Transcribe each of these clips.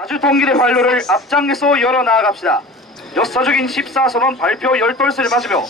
자주 통일의 활로를 앞장에서 열어나갑시다. 역사적인 14선언 발표 열돌스를 맞으며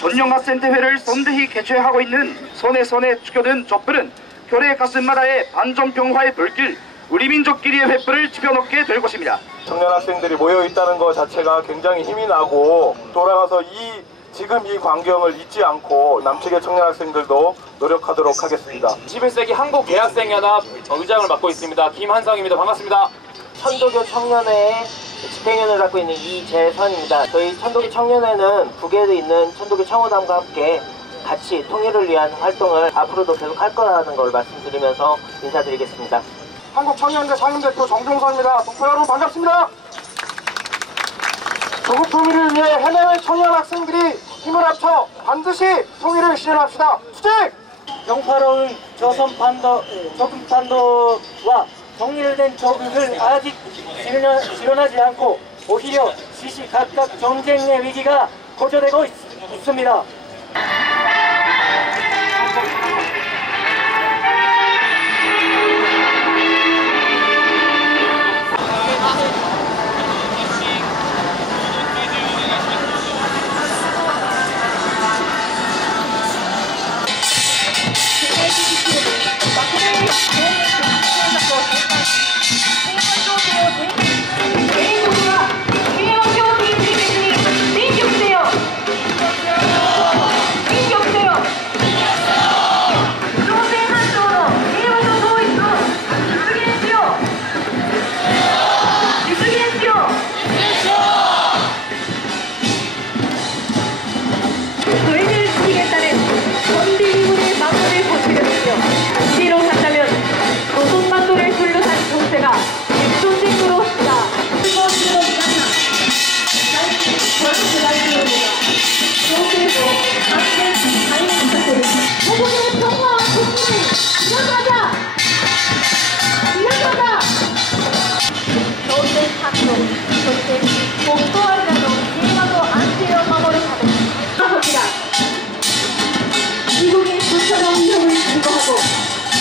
전영학센터회를 선대히 개최하고 있는 손에 손에 축여든 촛불은 교례 가슴마다의 반전평화의 불길 우리 민족끼리의 횃불을 지펴놓게 될 것입니다. 청년 학생들이 모여 있다는 것 자체가 굉장히 힘이 나고 돌아가서 이 지금 이 광경을 잊지 않고 남측의 청년 학생들도 노력하도록 하겠습니다. 21세기 한국 대학생연합 의장을 맡고 있습니다. 김한성입니다. 반갑습니다. 천도교 청년회의 집행위원을 맡고 있는 이재선입니다. 저희 천도교 청년회는 북에 있는 천도교 청호담과 함께 같이 통일을 위한 활동을 앞으로도 계속 할 거라는 걸 말씀드리면서 인사드리겠습니다. 한국 청년대 상임대표 정종선입니다. 동포 여러분 반갑습니다. 조국 통일을 위해 해내의 청년 학생들이 힘을 합쳐 반드시 통일을 실현합시다. 수직! 영파로운 조선판도, 조금판도와 정리된 조국을 아직 실현, 실현하 지 않고 오히려 시시각각 전쟁의 위기가 고조되고 있, 있습니다.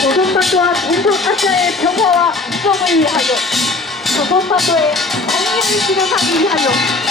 조선 반도와 동북 아시아의 평화와 안정을 위하여 조선 반도의 통일을 실현하기 위하여